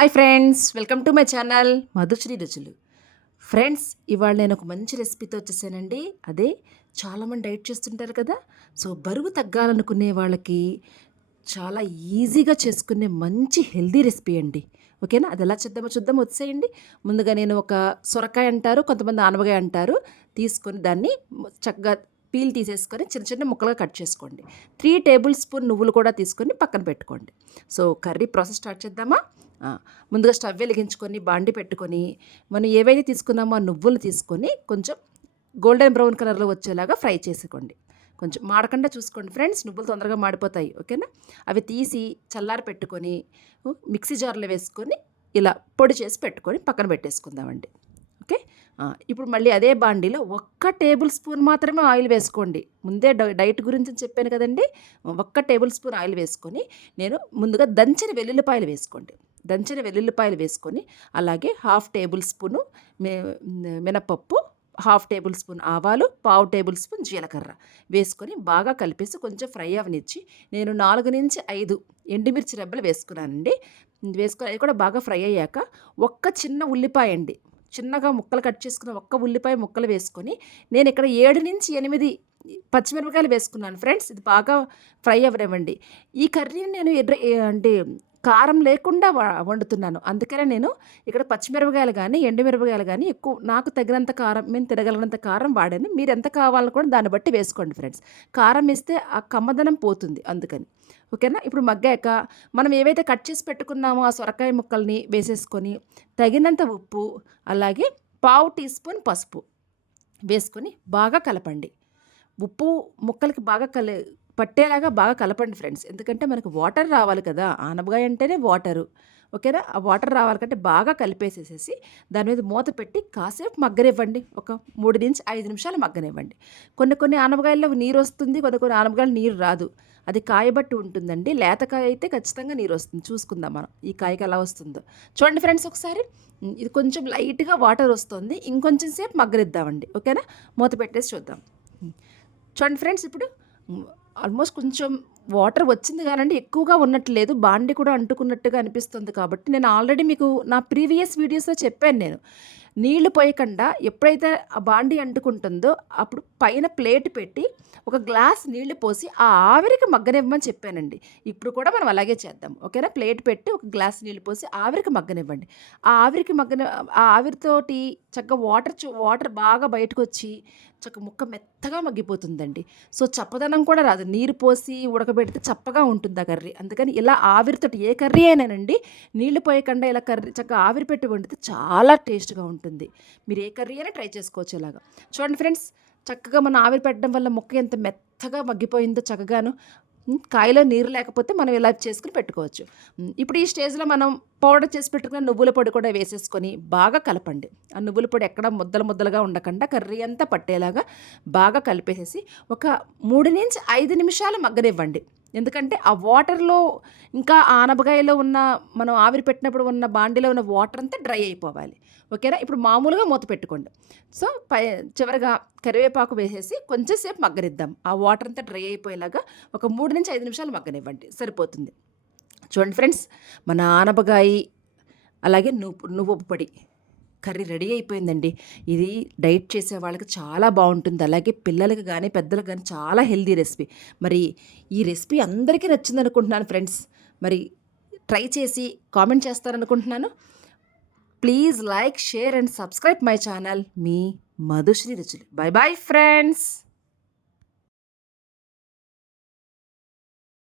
Hi friends welcome to my channel Madhushree రుచులు. Friends ఇవాళ నేను ఒక మంచి రెసిపీతో వచ్చేసానండి. అదే చాలామంది డైట్ చేస్తుంటారు కదా సో బరువు తగ్గాలనుకునే వాళ్ళకి చాలా ఈజీగా చేసుకునే మంచి హెల్దీ రెసిపీ అండి. ఓకేనా? అది ఎలా చేద్దామో చూద్దాం వచ్చేయండి. ముందుగా నేను ఒక సొరకాయ అంటారు కొంతమంది ఆనవకాయ అంటారు. తీసుకొని దాన్ని చక్కగా పీల్ తీసేసుకొని చిన్న చిన్న ముక్కలుగా కట్ చేసుకోండి. త్రీ టేబుల్ స్పూన్ నువ్వులు కూడా తీసుకొని పక్కన పెట్టుకోండి. సో కర్రీ ప్రాసెస్ స్టార్ట్ చేద్దామా? ముందుగా స్టవ్ వెలిగించుకొని బాండి పెట్టుకొని మనం ఏవైతే తీసుకున్నామో ఆ నువ్వులు తీసుకొని కొంచెం గోల్డెన్ బ్రౌన్ కలర్లో వచ్చేలాగా ఫ్రై చేసుకోండి కొంచెం మాడకుండా చూసుకోండి ఫ్రెండ్స్ నువ్వులు తొందరగా మాడిపోతాయి ఓకేనా? అవి తీసి చల్లారి పెట్టుకొని మిక్సీ జార్లో వేసుకొని ఇలా పొడి చేసి పెట్టుకొని పక్కన పెట్టేసుకుందామండి. ఇప్పుడు మళ్ళీ అదే బాండీలో ఒక్క టేబుల్ స్పూన్ మాత్రమే ఆయిల్ వేసుకోండి. ముందే డైట్ గురించి చెప్పాను కదండి. ఒక్క టేబుల్ స్పూన్ ఆయిల్ వేసుకొని నేను ముందుగా దంచిన వెల్లుల్లిపాయలు వేసుకోండి. దంచిన వెల్లుల్లిపాయలు వేసుకొని అలాగే హాఫ్ టేబుల్ స్పూను మినపప్పు హాఫ్ టేబుల్ స్పూన్ ఆవాలు పావు టేబుల్ స్పూన్ జీలకర్ర వేసుకొని బాగా కలిపేసి కొంచెం ఫ్రై అవనిచ్చి నేను నాలుగు నుంచి ఐదు ఎండుమిర్చి రెబ్బలు వేసుకున్నానండి. వేసుకొని అవి కూడా బాగా ఫ్రై అయ్యాక ఒక్క చిన్న ఉల్లిపాయ అండి చిన్నగా ముక్కలు కట్ చేసుకున్న ఒక్క ఉల్లిపాయ ముక్కలు వేసుకొని నేను ఇక్కడ ఏడు నుంచి ఎనిమిది పచ్చిమిరపకాయలు వేసుకున్నాను ఫ్రెండ్స్. ఇది బాగా ఫ్రై అవ్వనివ్వండి. ఈ కర్రీని నేను ఎర్ర అంటే కారం లేకుండా వండుతున్నాను. అందుకనే నేను ఇక్కడ పచ్చిమిరపకాయలు కానీ ఎండుమిరపకాయలు కానీ ఎక్కువ నాకు తగినంత కారం మేము తినగలిగినంత కారం వాడాను. మీరు ఎంత కావాలో కూడా దాన్ని బట్టి వేసుకోండి ఫ్రెండ్స్. కారం వేస్తే ఆ కమ్మదనం పోతుంది అందుకని. ఓకేనా? ఇప్పుడు మగ్గాక మనం ఏవైతే కట్ చేసి పెట్టుకున్నామో ఆ సొరకాయ ముక్కల్ని వేసేసుకొని తగినంత ఉప్పు అలాగే పావు టీ స్పూన్ పసుపు వేసుకొని బాగా కలపండి. ఉప్పు ముక్కలకి బాగా కలి పట్టేలాగా బాగా కలపండి ఫ్రెండ్స్. ఎందుకంటే మనకు వాటర్ రావాలి కదా ఆనపకాయ అంటేనే వాటరు. ఓకేనా? ఆ వాటర్ రావాలి కంటే బాగా కలిపేసేసేసి దాని మీద మూత పెట్టి కాసేపు మగ్గనివ్వండి. ఒక మూడు నుంచి ఐదు నిమిషాలు మగ్గనివ్వండి. కొన్ని కొన్ని ఆనపకాయల్లో నీరు వస్తుంది కొన్ని కొన్ని ఆనపకాయలు నీరు రాదు. అది కాయబట్టి ఉంటుందండి. లేతకాయ అయితే ఖచ్చితంగా నీరు వస్తుంది. చూసుకుందాం మనం. ఈ కాయకి ఎలా వస్తుందో. చూడండి ఫ్రెండ్స్ ఒకసారి. ఇది కొంచెం లైట్గా వాటర్ వస్తుంది. ఇంకొంచెం సేపు మగ్గరిద్దామండి ఓకేనా? మూత పెట్టేసి చూద్దాం. చూడండి ఫ్రెండ్స్ ఇప్పుడు ఆల్మోస్ట్ కొంచెం వాటర్ వచ్చింది కానండి ఎక్కువగా ఉన్నట్టు లేదు బాండి కూడా అంటుకున్నట్టుగా అనిపిస్తుంది కాబట్టి నేను ఆల్రెడీ మీకు నా ప్రీవియస్ వీడియోస్లో చెప్పాను నేను. నీళ్ళు పోయకుండా ఎప్పుడైతే ఆ బాండి అంటుకుంటుందో అప్పుడు పైన ప్లేట్ పెట్టి ఒక గ్లాస్ నీళ్ళు పోసి ఆ ఆవిరికి మగ్గనివ్వమని చెప్పానండి. ఇప్పుడు కూడా మనం అలాగే చేద్దాం. ఓకేనా? ప్లేట్ పెట్టి ఒక గ్లాస్ నీళ్ళు పోసి ఆవిరికి మగ్గనివ్వండి. ఆ ఆవిరికి మగ్గన ఆ ఆవిరితోటి చక్కగా వాటర్ వాటర్ బాగా బయటకు వచ్చి చక్క ముక్క మెత్తగా మగ్గిపోతుందండి. సో చప్పదనం కూడా రాదు. నీరు పోసి ఉడకబెడితే చప్పగా ఉంటుంది ఆ కర్రీ. అందుకని ఇలా ఆవిరితోటి ఏ కర్రీ అయినానండి నీళ్ళు పోయకుండా ఇలా కర్రీ చక్కగా ఆవిరి పెట్టి వండితే చాలా టేస్ట్గా ఉంటుంది. మీరు ఏ కర్రీ అయినా ట్రై చేసుకోవచ్చు ఇలాగా. చూడండి ఫ్రెండ్స్ చక్కగా మనం ఆవిరి పెట్టడం వల్ల ముక్క ఎంత మెత్తగా మగ్గిపోయిందో చక్కగాను. కాయలో నీరు లేకపోతే మనం ఇలా చేసుకుని పెట్టుకోవచ్చు. ఇప్పుడు ఈ స్టేజ్లో మనం పౌడర్ చేసి పెట్టుకున్న నువ్వుల పొడి కూడా వేసేసుకొని బాగా కలపండి. ఆ నువ్వుల పొడి ఎక్కడ ముద్దలు ముద్దలుగా ఉండకుండా కర్రీ అంతా పట్టేలాగా బాగా కలిపేసేసి ఒక మూడు నుంచి ఐదు నిమిషాలు మగ్గనివ్వండి. ఎందుకంటే ఆ వాటర్లో ఇంకా ఆనపకాయలో ఉన్న మనం ఆవిరి పెట్టినప్పుడు ఉన్న బాండీలో ఉన్న వాటర్ అంతా డ్రై అయిపోవాలి. ఓకేనా? ఇప్పుడు మామూలుగా మూత పెట్టుకోండి. సో పై చివరిగా కరివేపాకు వేసేసి కొంచెం సేపు మగ్గనిద్దాం. ఆ వాటర్ అంతా డ్రై అయిపోయేలాగా ఒక మూడు నుంచి ఐదు నిమిషాలు మగ్గనివ్వండి. సరిపోతుంది. చూడండి ఫ్రెండ్స్ మన ఆనపకాయ అలాగే నువ్వు నువ్వు పొడి. కర్రీ రెడీ అయిపోయిందండి. ఇది డైట్ చేసే వాళ్ళకి చాలా బాగుంటుంది. అలాగే పిల్లలకి కానీ పెద్దలకు కానీ చాలా హెల్దీ రెసిపీ. మరి ఈ రెసిపీ అందరికీ నచ్చింది అనుకుంటున్నాను ఫ్రెండ్స్. మరి ట్రై చేసి comment చేస్తారనుకుంటున్నాను. Please like share and subscribe my channel. మీ మధుశ్రీ రుచులు. Bye bye friends.